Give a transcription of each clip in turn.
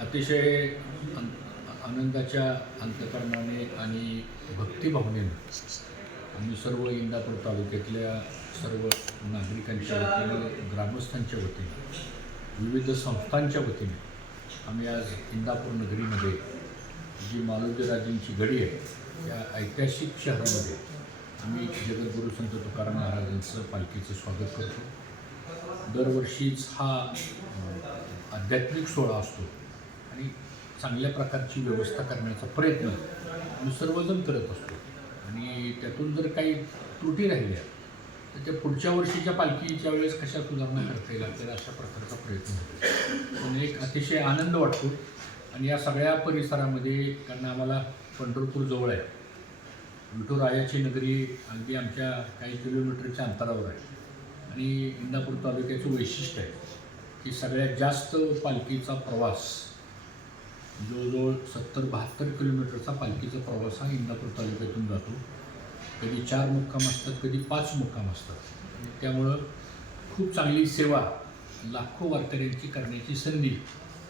अतिशय आनंदाच्या अंतःकरणाने आणि भक्तिभावनेने आम्ही सर्व इंदापूर तालुक्यातल्या सर्व नागरिकांच्या वतीने, ग्रामस्थांच्या वतीने, विविध संस्थांच्या वतीने आम्ही आज इंदापूर नगरीमध्ये जी मालोजीराजेंची गडी आहे या ऐतिहासिक शहरामध्ये आम्ही जगद्गुरू संत तुकाराम महाराजांचं पालखीचं स्वागत करतो. दरवर्षीच हा आध्यात्मिक सोहळा असतो आणि चांगल्या प्रकारची व्यवस्था करण्याचा प्रयत्न आम्ही सर्वजण करत असतो आणि त्यातून जर काही त्रुटी राहिल्या तर त्या पुढच्या वर्षीच्या पालखीच्या वेळेस कशा सुधारणा करता येईल आपल्याला अशा प्रकारचा प्रयत्न होतो. पण एक अतिशय आनंद वाटतो आणि या सगळ्या परिसरामध्ये, कारण आम्हाला पंढरपूर जवळ आहे, विठुरायाची नगरी अगदी आमच्या काही किलोमीटरच्या अंतरावर आहे आणि इंदापूर तालुक्याचं वैशिष्ट्य आहे की सगळ्यात जास्त पालखीचा प्रवास जवळजवळ 70-72 किलोमीटरचा पालखीचा प्रवास हा इंदापूर तालुक्यातून जातो. कधी 4 मुक्काम असतात, कधी 5 मुक्काम असतात. त्यामुळं खूप चांगली सेवा लाखो वारकऱ्यांची करण्याची संधी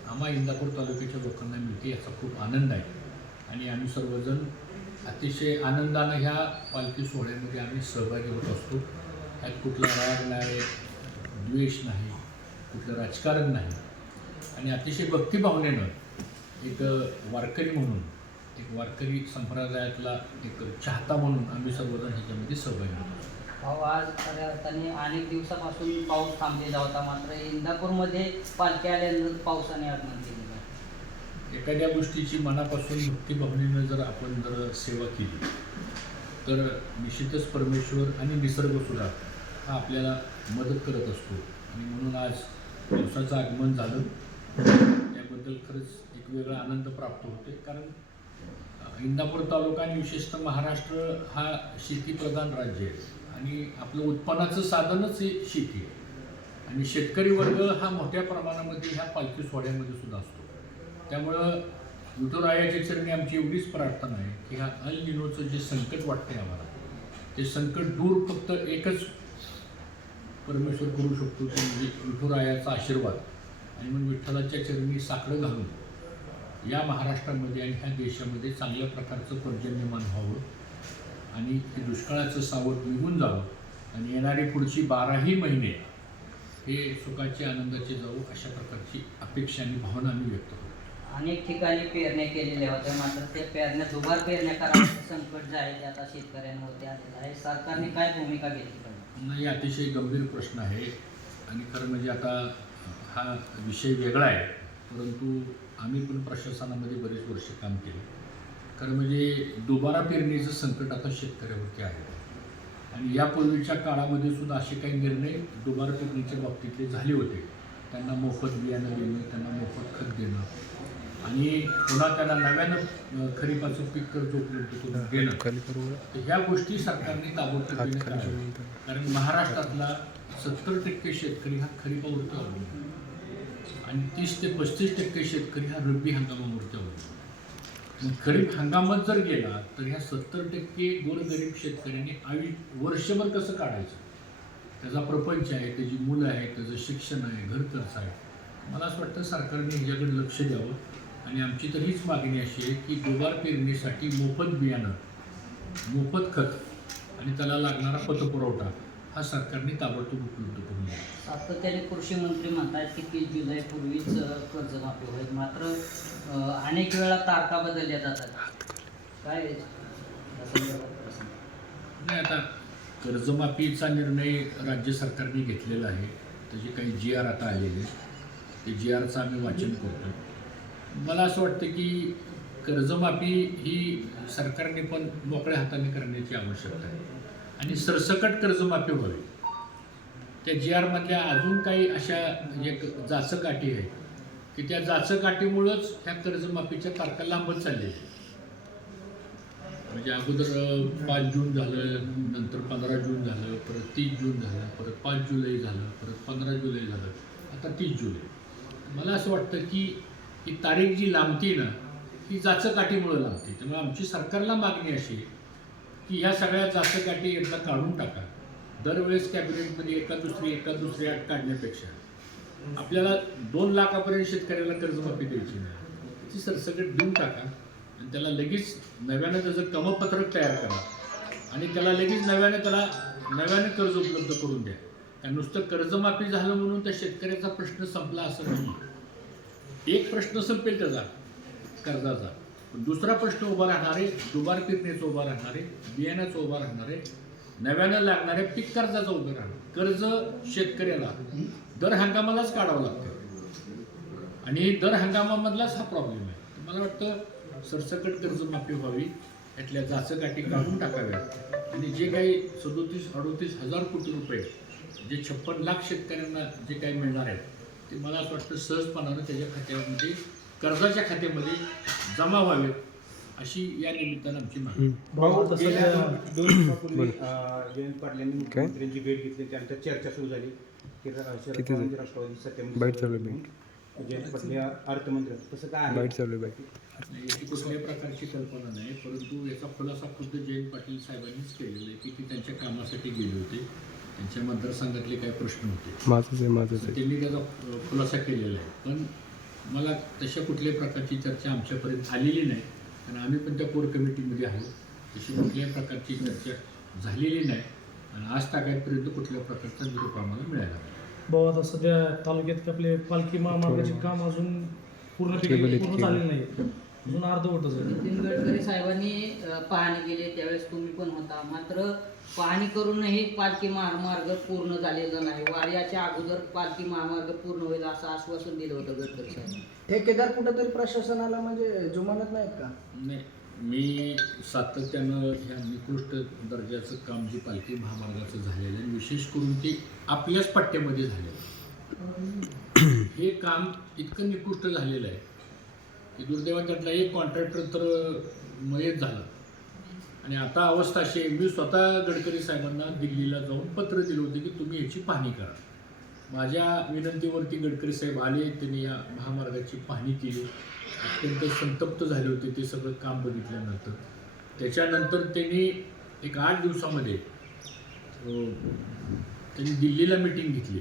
आम्हा इंदापूर तालुक्याच्या लोकांना मिळते, याचा खूप आनंद आहे आणि आम्ही सर्वजण अतिशय आनंदानं ह्या पालखी सोहळ्यामध्ये आम्ही सहभागी होत असतो. यात कुठला राग नाही, द्वेष नाही, कुठलं राजकारण नाही आणि अतिशय भक्तिभावनेनं एक वारकरी म्हणून, एक वारकरी संप्रदायातला एक चाहता म्हणून आम्ही सर्वजण ह्याच्यामध्ये सहभागी होतो. आज खऱ्या अर्थाने अनेक दिवसापासून पाऊस थांबलेला होता, मात्र इंदापूरमध्ये पालखी आल्यानंतर पावसाने आगमन केलेलं आहे. एखाद्या गोष्टीची मनापासून भक्तिभावनेनं जर आपण सेवा केली तर निश्चितच परमेश्वर आणि निसर्गसुद्धा हा आपल्याला मदत करत असतो आणि म्हणून आज पावसाचं आगमन झालं त्याबद्दल खरंच एक वेगळा आनंद प्राप्त होते. कारण इंदापूर तालुका आणि विशेषतः महाराष्ट्र हा शेतीप्रधान राज्य आहे आणि आपलं उत्पन्नाचं साधनच हे शेती आहे आणि शेतकरी वर्ग हा मोठ्या प्रमाणामध्ये ह्या पालखी सोहळ्यामध्ये सुद्धा असतो. त्यामुळं विठुरायाच्या चरणी आमची एवढीच प्रार्थना आहे की ह्या अल निनोचं जे संकट वाटते आम्हाला, ते संकट दूर फक्त एकच परमेश्वर करू शकतो, ते म्हणजे विठुरायाचा आशीर्वाद. आणि म्हणून विठ्ठलाच्या चरणी साकडं घालून या महाराष्ट्रामध्ये आणि ह्या देशामध्ये चांगल्या प्रकारचं पर्जन्यमान व्हावं आणि ते दुष्काळाचं सावट निघून जावं आणि येणारे पुढची 12ही महिने हे सुखाचे आनंदाचे जावो, अशा प्रकारची अपेक्षा आणि भावना आम्ही व्यक्त करतो. अनेक ठिकाणी पेरण्या केलेल्या होत्या, मात्र त्या पेरण्या दुबार पेरण्या करायचं संकट जे आहे ते आता शेतकऱ्यांवरती आलेलं आहे. सरकारने काय भूमिका घेतली पाहिजे? नाही, अतिशय गंभीर प्रश्न आहे आणि खरं म्हणजे आता हा विषय वेगळा आहे, परंतु आम्ही पण प्रशासनामध्ये बरेच वर्ष काम केले. खरं म्हणजे दुबारा पेरणीचं संकट आता शेतकऱ्यावरती आहे आणि यापूर्वीच्या काळामध्ये सुद्धा असे काही निर्णय दुबारा पेरणीच्या बाबतीतले झाले होते. त्यांना मोफत बियाणं देणं, त्यांना मोफत खत देणं आणि पुन्हा त्यांना नव्यानं खरीपाचं पीक कर्ज उपलब्ध करून देणं, तर ह्या गोष्टी सरकारने ताबडतोब कराव्या. कारण महाराष्ट्रातला 70% शेतकरी हा खरीपावरती अवलंबून आणि 30 ते 35% शेतकरी हा रब्बी हंगामावरती अवलंबून. मग खरीप हंगामात जर गेला तर ह्या 70% गोरगरीब शेतकऱ्यांनी वर्षभर कसं काढायचं, त्याचा प्रपंच आहे, त्याची मुलं आहेत, त्याचं शिक्षण आहे, घर खर्च आहे. मला असं वाटतं सरकारने ह्याच्याकडे लक्ष द्यावं आणि आमची तर हीच मागणी अशी आहे की दुबार पेरणीसाठी मोफत बियाणं, मोफत खत आणि त्याला लागणारा पतपुरवठा हा सरकारने ताबडतोब उपलब्ध करून द्यावा. सातत्याने कृषी मंत्री म्हणतात की 30 जुलैपूर्वीच कर्जमाफी होईल, मात्र अनेक वेळा तारखा बदलल्या जातात. काय नाही, आता कर्जमाफीचा निर्णय राज्य सरकारने घेतलेला आहे, त्याचे काही GR आता आलेले, ते GRचं आम्ही वाचन करतो. मला असं वाटतं की कर्जमाफी ही सरकारने पण मोकळ्या हाताने करण्याची आवश्यकता आहे आणि सरसकट कर्जमाफी व्हावी. त्या GRमधल्या अजून काही अशा एक जाचकाठी आहे की त्या जाचकाठीमुळंच ह्या कर्जमाफीच्या तारखा लांबत चाललेल्या आहेत. म्हणजे अगोदर 5 जून झालं, नंतर 15 जून झालं, परत 30 जून झालं, परत 5 जुलै झालं, परत 15 जुलै झालं, आता 30 जुलै. मला असं वाटतं की ही तारीख जी लांबती ना, ही जाचकाठीमुळं लांबते. त्यामुळे आमची सरकारला मागणी अशी आहे की ह्या सगळ्या जाचकाठी एकदा काढून टाका दरवेळेस कॅबिनेटमध्ये एका दुसरी अट काढण्यापेक्षा आपल्याला 2 लाखापर्यंत शेतकऱ्याला कर्जमाफी द्यायची नाही, त्याची सरसकट देऊन टाका आणि त्याला लगेच नव्यानं त्याचं क्रमपत्रक तयार करा आणि त्याला लगेच नव्यानं कर्ज उपलब्ध करून द्या. कारण नुसतं कर्जमाफी झालं म्हणून त्या शेतकऱ्याचा प्रश्न संपला असं नाही. एक प्रश्न संपेल त्याचा कर्जाचा, पण दुसरा प्रश्न उभा राहणार आहे, दुबार पेरणीचा उभा राहणार आहे, बियाण्याचा उभा राहणार आहे, नव्यानं लागणाऱ्या पीक कर्जाचा उभं राहणार. कर्ज शेतकऱ्याला दर हंगामालाच काढावं लागतं आणि दर हंगामामधलाच हा प्रॉब्लेम आहे. मला वाटतं सरसकट कर्जमाफी व्हावी, यातल्या जाचकाठी काढून टाकाव्यात आणि जे काही 37-38 हजार कोटी रुपये जे 56 लाख शेतकऱ्यांना जे काही मिळणार आहेत ते मला असं वाटतं सहजपणानं त्याच्या खात्यामध्ये कर्जाच्या खात्यामध्ये जमा व्हावेत अशी या निमित्तानं आमची मागणी. भाऊ, गेल्या 2 दिवसापूर्वी जयंत पाटील यांनी मुख्यमंत्र्यांची भेट घेतली, त्यानंतर चर्चा सुरू झाली की शरद पवारांची राष्ट्रवादी सत्तेमध्ये जयंत पाटील या अर्थमंत्री, तसं काय आहे? याची कुठल्याही प्रकारची कल्पना नाही, परंतु याचा खुलासा खुद्द जयंत पाटील साहेबांनीच केलेला आहे की ते त्यांच्या कामासाठी गेले होते, त्यांच्या मतदारसंघातले काही प्रश्न होते, त्यांनी त्याचा खुलासा केलेला आहे. पण मला तशा कुठल्याही प्रकारची चर्चा आमच्यापर्यंत आलेली नाही, कारण आम्ही पण त्या कोर कमिटीमध्ये आहोत. तशी कुठल्याही प्रकारची चर्चा झालेली नाही आणि आज तागायतपर्यंत कुठल्या प्रकारचा निरोप आम्हाला मिळाला नाही. भाऊ, आता सध्या तालुक्यात आपले पालखी महामार्गाचे काम अजून पूर्ण झालेलं नाही, अजून अर्धवटच आहे. नितीन गडकरी साहेबांनी पाहणी केली, त्यावेळेस तुम्ही पण होता, मात्र पाहणी करूनही पालखी महामार्ग पूर्ण झालेला नाही. वाऱ्याच्या अगोदर पालखी महामार्ग पूर्ण होईल असं आश्वासन दिलं होतं गडकरी साहेबांनी. ठेकेदार कुठेतरी प्रशासनाला म्हणजे जुमानत नाहीत का? नाही, मी सातत्यानं ह्या निकृष्ट दर्जाचं काम जे पालखी महामार्गाचं झालेलं आहे, विशेष करून ते आपल्याच पट्ट्यामध्ये झालेलं आहे. हे काम इतकं निकृष्ट झालेलं आहे की दुर्दैवाने त्यातला एक कॉन्ट्रॅक्टर तर मयत झाला आणि आता अवस्था अशी आहे, मी स्वतः गडकरी साहेबांना दिल्लीला जाऊन पत्र दिलं होतं की तुम्ही याची पाहणी करा. माझ्या विनंतीवरती गडकरी साहेब आले, त्यांनी या महामार्गाची पाहणी केली, अत्यंत संतप्त झाले होते ते सगळं काम बघितल्यानंतर. त्याच्यानंतर त्यांनी एक 8 दिवसामध्ये त्यांनी दिल्लीला मीटिंग घेतली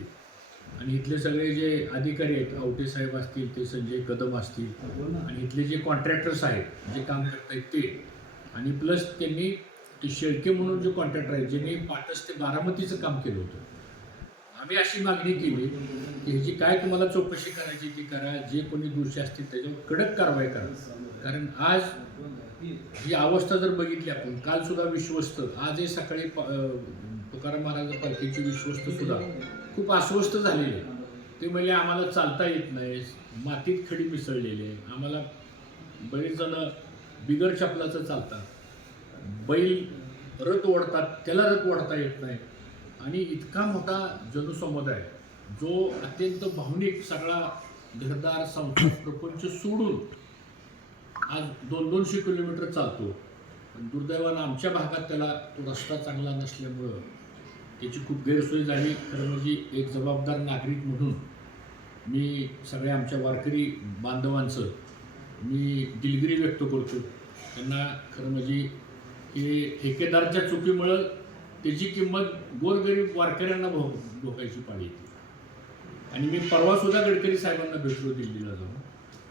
आणि इथले सगळे जे अधिकारी आहेत, आवटे साहेब असतील, ते संजय कदम असतील आणि इथले जे कॉन्ट्रॅक्टर्स आहेत जे काम करत आहेत ते, आणि प्लस त्यांनी ते शेळके म्हणून जे कॉन्ट्रॅक्टर आहेत ज्यांनी पाटस ते बारामतीचं काम केलं होतं. आम्ही अशी मागणी केली की ह्याची काय तुम्हाला चौकशी करायची ती करा, जे कोणी दोषी असतील त्याच्यावर कडक कारवाई करा. कारण आज ही अवस्था जर बघितली आपण, काल सुद्धा विश्वस्त, आजही सकाळी तुकाराम महाराज पालखीचे विश्वस्त सुद्धा खूप अस्वस्थ झालेले. ते म्हणजे आम्हाला चालता येत नाही, मातीत खडी मिसळलेली आहे, आम्हाला बरेच जण बिगर चपलाचं चालतात, बैल रथ ओढतात त्याला रथ ओढता येत नाही आणि इतका मोठा जनसमुदाय जो अत्यंत भावनिक सगळा घरदार संसार प्रपंच सोडून आज 200-200 किलोमीटर चालतो. पण दुर्दैवानं आमच्या भागात त्याला तो रस्ता चांगला नसल्यामुळं त्याची खूप गैरसोय झाली. खरं म्हणजे एक जबाबदार नागरिक म्हणून मी सगळ्या आमच्या वारकरी बांधवांचं मी दिलगिरी व्यक्त करतो. त्यांना खरं म्हणजे की ठेकेदारच्या चुकीमुळं त्याची किंमत गोरगरीब वारकऱ्यांना भोगायची पाळी येते. आणि मी परवासुद्धा गडकरी साहेबांना भेटलो दिल्लीला जाऊन.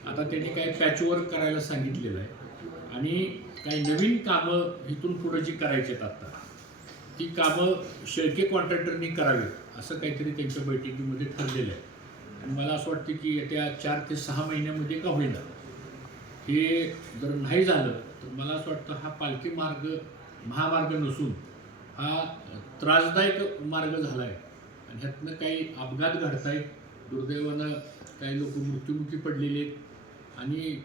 आता त्यांनी काही पॅचवर्क करायला सांगितलेलं आहे आणि काही नवीन कामं इथून पुढे जी करायची आहेत आत्ता ती कामं शेळके कॉन्ट्रॅक्टरनी करावीत असं काहीतरी त्यांच्या बैठकीमध्ये ठरलेलं आहे. आणि मला असं वाटतं की येत्या 4 ते 6 महिन्यामध्ये का होईना हे जर नाही झालं तर मला असं वाटतं हा पालखी महामार्ग नसून हा त्रासदायक मार्ग झाला आहे आणि ह्यातनं काही अपघात घडत आहेत. दुर्दैवानं काही लोक मृत्युमुखी पडलेले आहेत आणि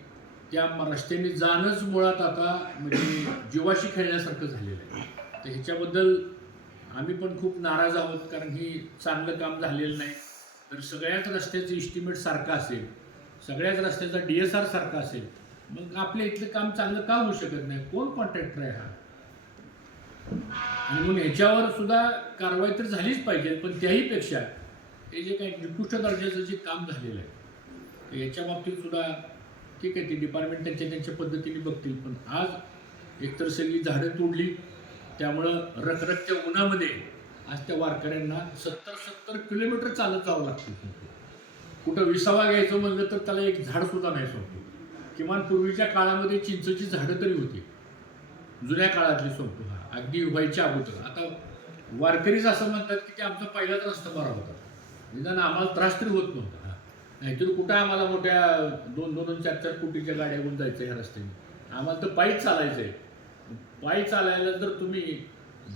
त्या रस्त्याने जाणंच मुळात आता म्हणजे जीवाशी खेळण्यासारखं झालेलं आहे. तर ह्याच्याबद्दल आम्ही पण खूप नाराज आहोत, कारण ही चांगलं काम झालेलं नाही. तर सगळ्याच रस्त्याचं इस्टिमेट सारखं असेल, सगळ्याच रस्त्याचा DSR सारखा असेल, मग आपल्या इथलं काम चांगलं का होऊ शकत नाही? कोण कॉन्ट्रॅक्टर आहे हा? आणि म्हणून ह्याच्यावर सुद्धा कारवाई तर झालीच पाहिजे. पण त्याहीपेक्षा हे जे काही निकृष्ट दर्जाचं जे काम झालेलं आहे याच्या बाबतीत सुद्धा ठीक आहे, ती डिपार्टमेंट त्यांच्या पद्धतीने बघतील. पण आज एकतर सगळी झाडं तोडली, त्यामुळं रखरखत्या उन्हामध्ये आज त्या वारकऱ्यांना 70 किलोमीटर चालत जावं लागतं. कुठं विसावा घ्यायचं म्हणलं तर त्याला एक झाड सुद्धा नाही सांगतो. किमान पूर्वीच्या काळामध्ये चिंचेची झाडं तरी होती, जुन्या काळातली सांगतो. अगदी व्हायच्या अगोदर. आता वारकरीच असं म्हणतात की ते आमचा पहिलाच रस्ता बरा होता, निदान आम्हाला त्रास तरी होत नव्हता. नाहीतर कुठं आम्हाला मोठ्या 2-4 कोटीच्या गाड्या घेऊन जायचं ह्या रस्त्याने. आम्हाला तर पायीच चालायचं आहे. पायी चालायला जर तुम्ही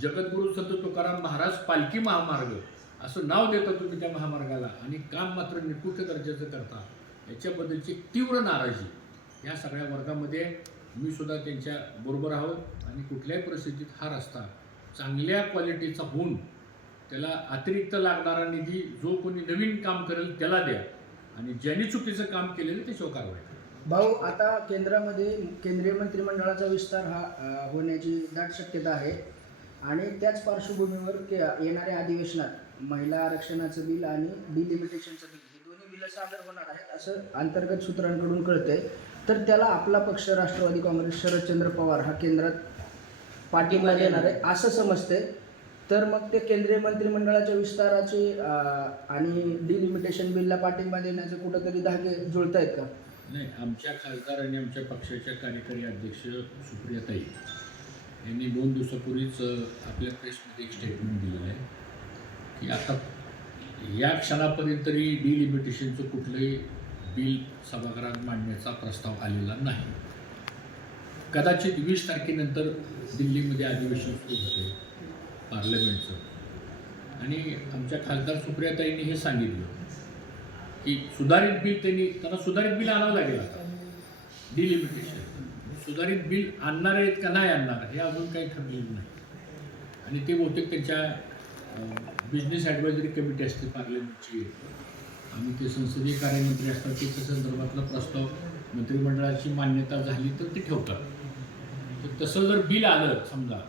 जगद्गुरू संत तुकाराम महाराज पालखी महामार्ग असं नाव देता तुम्ही त्या महामार्गाला, आणि काम मात्र निकृष्ट दर्जाचं करता, याच्याबद्दलची तीव्र नाराजी या सगळ्या वर्गामध्ये मी सुद्धा त्यांच्या बरोबर आहोत. आणि कुठल्याही परिस्थितीत हा रस्ता चांगल्या क्वालिटीचा होऊन त्याला अतिरिक्त लागणारा निधी जो कोणी नवीन काम करेल त्याला द्या, आणि ज्यांनी चुकीचं काम केलेलं त्याच्यावर कारवाई करा. भाऊ, आता केंद्रामध्ये केंद्रीय मंत्रिमंडळाचा विस्तार होण्याची दाट शक्यता आहे, आणि त्याच पार्श्वभूमीवर येणाऱ्या अधिवेशनात महिला आरक्षणाचं बिल आणि डिलिमिटेशनचं बिल हे दोन्ही बिलं सादर होणार आहेत असं अंतर्गत सूत्रांकडून कळतंय. तर त्याला आपला पक्ष राष्ट्रवादी काँग्रेस शरदचंद्र पवार हा केंद्रात पाठिंबा देणार आहे असं समजते. तर मग ते केंद्रीय मंत्रिमंडळाच्या विस्ताराचे आणि डिलिमिटेशन बिलला पाठिंबा देण्याचे कुठंतरी धागे जुळत आहेत का? नाही, आमच्या खासदार आणि आमच्या पक्षाच्या कार्यकारी अध्यक्ष सुप्रियाताई यांनी 2 दिवसापूर्वीच आपल्या प्रेसमध्ये एक स्टेटमेंट दिलेलं आहे की आता या क्षणापर्यंत तरी डिलिमिटेशनचं कुठलंही बिल सभागृहात मांडण्याचा प्रस्ताव आलेला नाही. कदाचित 20 तारखेनंतर दिल्लीमध्ये अधिवेशन सुरू होते पार्लमेंटचं, आणि आमच्या खासदार सुप्रियाताईंनी हे सांगितलं की सुधारित बिल त्यांना सुधारित बिल आणावं लागेल. आता डिलिमिटेशन सुधारित बिल आणणार आहेत का नाही आणणार हे अजून काही ठरलेलं नाही, आणि ते बहुतेक त्यांच्या बिझनेस ॲडवायझरी कमिटी असते पार्लमेंटची, आणि ते संसदीय कार्यमंत्री असतात, त्याच्या संदर्भातला प्रस्ताव मंत्रिमंडळाची मान्यता झाली तर ते ठेवतात. तर तसं जर बिल आलं समजा,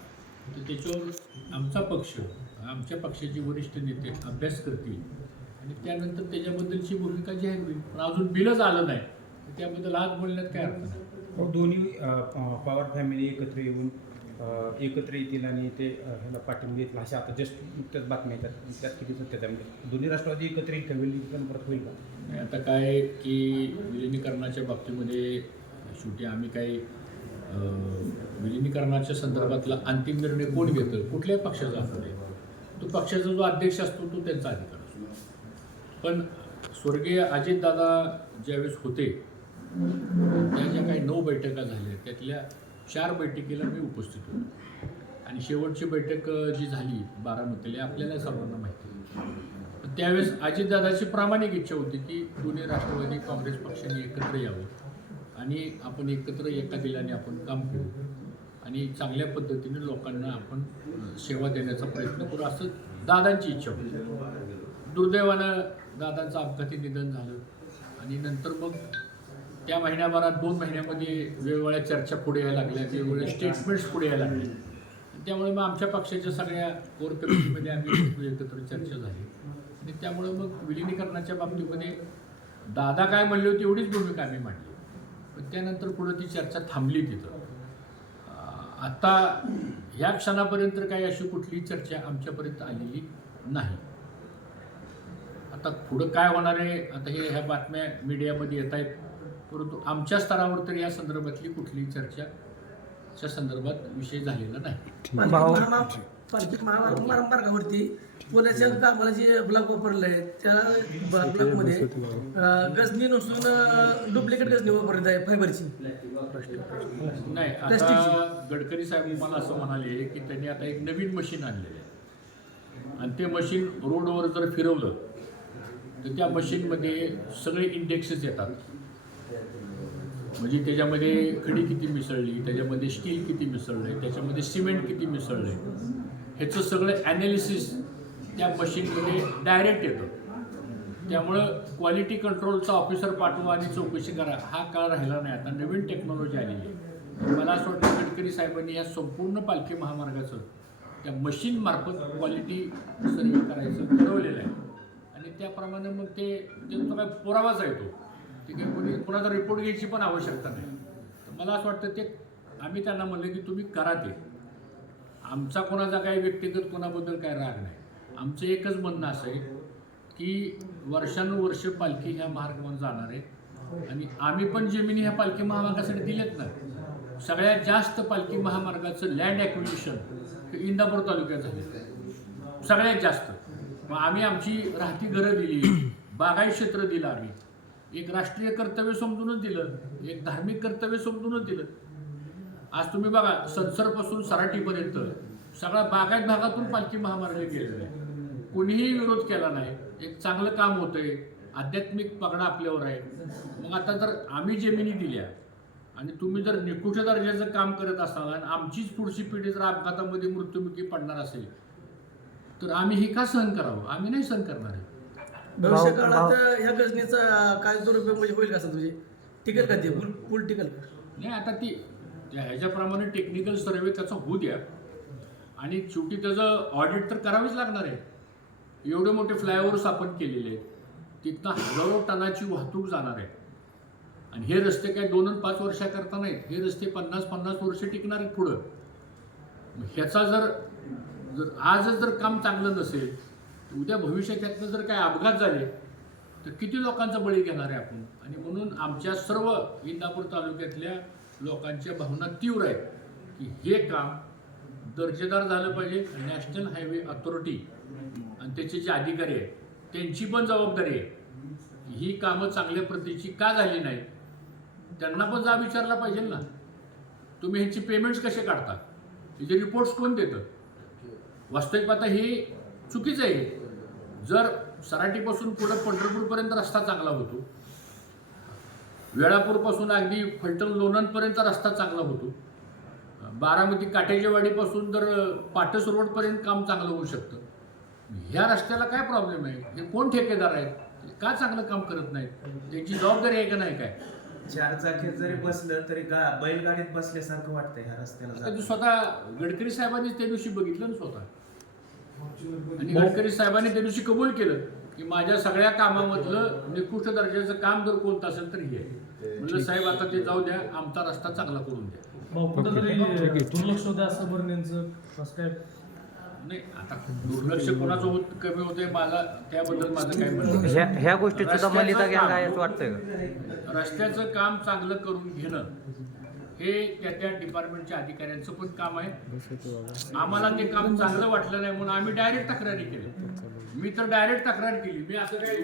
तर त्याच्यावर आमच्या पक्षाचे वरिष्ठ नेते अभ्यास करतील, आणि त्यानंतर त्याच्याबद्दलची भूमिका जाहीर होईल. पण अजून बिलच आलं नाही तर त्याबद्दल आज बोलण्यात काय अर्थ नाही. दोन्ही पवार फॅमिली एकत्र येऊन एकत्र येतील आणि ते ह्याला पाठिंबा देतील अशा आता जस्ट नुकत्याच बातम्या येतात, त्यात किती सत्यता आहे? म्हणजे दोन्ही राष्ट्रवादी एकत्र येईल का? विलीनीकरण परत होईल का? नाही, आता काय की विलिनीकरणाच्या बाबतीमध्ये शेवटी आम्ही काही विलिनीकरणाच्या संदर्भातला अंतिम निर्णय कोण घेतं, कुठल्याही पक्षाचा असू दे, तो पक्षाचा जो अध्यक्ष असतो तो त्यांचा अधिकार असतो. पण स्वर्गीय अजितदादा ज्यावेळेस होते त्या ज्या काही 9 बैठका झाल्या त्यातल्या 4 बैठकीला मी उपस्थित होतो, आणि शेवटची बैठक जी झाली बारामतीला आपल्याला सर्वांना माहिती आहे. पण त्यावेळेस अजितदादाची प्रामाणिक इच्छा होती की दोन्ही राष्ट्रवादी काँग्रेस पक्षाने एकत्र यावं, आणि आपण एकत्र एका दिलाने आपण काम करू, आणि चांगल्या पद्धतीने लोकांना आपण सेवा देण्याचा प्रयत्न करू असं दादांची इच्छा होती. दुर्दैवानं दादांचं अपघाती निधन झालं, आणि नंतर मग त्या महिन्याभरात 2 महिन्यामध्ये वेगवेगळ्या चर्चा पुढे यायला लागल्या, वेगवेगळ्या स्टेटमेंट्स पुढे यायला लागले. त्यामुळे मग आमच्या पक्षाच्या सगळ्या कोर कमिटीमध्ये आम्ही एकत्र चर्चा झाली, आणि त्यामुळे मग विलिनीकरणाच्या बाबतीमध्ये दादा काय म्हणले होते एवढीच भूमिका आम्ही मांडली. पण त्यानंतर पुढं ती चर्चा थांबली तिथं. आता ह्या क्षणापर्यंत काही अशी कुठलीही चर्चा आमच्यापर्यंत आलेली नाही. आता पुढं काय होणार आहे, आता ह्या बातम्या मीडियामध्ये येत आहेत, परंतु आमच्या स्तरावर तर या संदर्भातली कुठलीही चर्चाच्या संदर्भात विषय झालेला नाही. पालखी महामार्गावरती पुण्याच्या कामाला जे ब्लॉक वापरले आहेत त्या ब्लॉकमध्ये गजनी नसून डुप्लिकेट गजनी वापरत आहे फायबरची. नाही, आता गडकरी साहेब मला असं म्हणाले की त्यांनी आता एक नवीन मशीन आणलेलं आहे, आणि ते मशीन रोडवर जर फिरवलं तर त्या मशीनमध्ये सगळे इंडेक्सेस येतात. म्हणजे त्याच्यामध्ये खडी किती मिसळली, त्याच्यामध्ये स्टील किती मिसळलं, त्याच्यामध्ये सिमेंट किती मिसळलं, ह्याचं सगळं ॲनालिसिस त्या मशीनमध्ये डायरेक्ट येतं. त्यामुळं क्वालिटी कंट्रोलचा ऑफिसर पाठवा आणि चौकशी करा हा काळ राहिला नाही. आता नवीन टेक्नॉलॉजी आलेली आहे. मला असं वाटतं गडकरी साहेबांनी या संपूर्ण पालखी महामार्गाचं त्या मशीनमार्फत क्वालिटी सर्वे करायचं ठरवलेलं आहे, आणि त्याप्रमाणे मग ते त्यांचा काय पुरावाच आहे तो. ते काही कोणाचा रिपोर्ट घ्यायची पण आवश्यकता नाही. तर मला असं वाटतं ते आम्ही त्यांना म्हणलं की तुम्ही करा ते. आमचा कोणाचा काही व्यक्तिगत कोणाबद्दल काय राग नाही. आमचं एकच म्हणणं असं आहे की वर्षानुवर्ष पालखी ह्या मार्गावर जाणार आहे आणि आम्ही पण जमिनी ह्या पालखी महामार्गासाठी दिलेत ना. सगळ्यात जास्त पालखी महामार्गाचं लँड ॲक्विजिशन हे इंदापूर तालुक्यात झालं सगळ्यात जास्त. मग आम्ही आमची राहती घरं दिली, बागायत क्षेत्र दिलं, आम्ही एक राष्ट्रीय कर्तव्य समजूनच दिलं, एक धार्मिक कर्तव्य समजूनच दिलं. आज तुम्ही बघा संसरपासून सराटीपर्यंत सगळा बागायत भागातून पालखी महामार्ग गेलेला आहे. कोणीही विरोध केला नाही. एक चांगलं काम होतंय, आध्यात्मिक पगडा आपल्यावर आहे. मग आता जर आम्ही जमिनी दिल्या आणि तुम्ही जर निकृष्ट दर्जाचं काम करत असाल आणि आमचीच पुढची पिढी जर अपघातामध्ये मृत्युमुखी पडणार असेल तर आम्ही हे का सहन करावं? आम्ही नाही सहन करणार आहे. भविष्य काळात ह्या गजनीचा काय दुरुपयोग म्हणजे होईल का सर? तुझे टिकेल का ते पूल टिकेल का? नाही, आता ती ह्याच्याप्रमाणे टेक्निकल सर्वे त्याचा होऊ द्या आणि शेवटी त्याचं ऑडिट तर करावीच लागणार आहे. एवढे मोठे फ्लायओव्हर्स आपण केलेले आहेत, तिथनं हजारो टनाची वाहतूक जाणार आहे आणि हे रस्ते काय 2 आणि 5 वर्षाकरता नाहीत. हे रस्ते 50-50 वर्ष टिकणार आहेत पुढं. ह्याचा जर आजच जर काम चांगलं नसेल उद्या भविष्यात त्यातनं जर काय अपघात झाले तर किती लोकांचा बळी घेणार आहे आपण. आणि म्हणून आमच्या सर्व इंदापूर तालुक्यातल्या लोकांच्या भावना तीव्र आहेत की हे काम दर्जेदार झालं पाहिजे. नॅशनल हायवे अथॉरिटी आणि त्याचे जे अधिकारी आहेत त्यांची पण जबाबदारी आहे. ही कामं चांगल्या प्रतीची का झाली नाहीत त्यांना पण जा विचारला पाहिजे ना. तुम्ही ह्याची पेमेंट्स कसे काढता, ह्याचे रिपोर्ट्स कोण देतं? वास्तविक पाहता हे चुकीचं आहे. जर सराटीपासून पुढं पंढरपूरपर्यंत रस्ता चांगला होतो, वेळापूरपासून अगदी फलटण लोणंदपर्यंत रस्ता चांगला होतो, बारामती काटेजेवाडीपासून तर पाटस रोडपर्यंत काम चांगलं होऊ शकतं. ह्या रस्त्याला काय प्रॉब्लेम आहे? हे कोण ठेकेदार आहेत? का चांगलं काम करत नाहीत? त्यांची जबाबदारी आहे का नाही? काय 4 चाकीत जरी बसलं तरी बैलगाडीत बसल्यासारखं वाटतंय ह्या रस्त्याला. आता ते स्वतः गडकरी साहेबांनी त्या दिवशी बघितलं ना स्वतः, आणि गडकरी साहेबांनी त्या दिवशी कबूल केलं की माझ्या सगळ्या कामामधलं निकृष्ट दर्जाचं काम जर कोणतं असेल तर हे आहे. म्हणलं साहेब आता ते जाऊ द्या, आमचा रस्ता चांगला करून द्या. कुठंतरी दुर्लक्ष होतं असं बरण्यांचं कसं काय? नाही, आता दुर्लक्ष कोणाचं कमी होतंय मला त्याबद्दल माझं काय म्हणणं नाही. ह्या गोष्टीचं दमलिता घ्यायला काय असं वाटतंय का? रस्त्याचं काम चांगलं करून घेणं हे त्या डिपार्टमेंटच्या अधिकाऱ्यांचं पण काम आहे. आम्हाला ते काम चांगलं वाटलं नाही म्हणून आम्ही डायरेक्ट तक्रारी केली. मी तर डायरेक्ट तक्रार केली. मी असं काय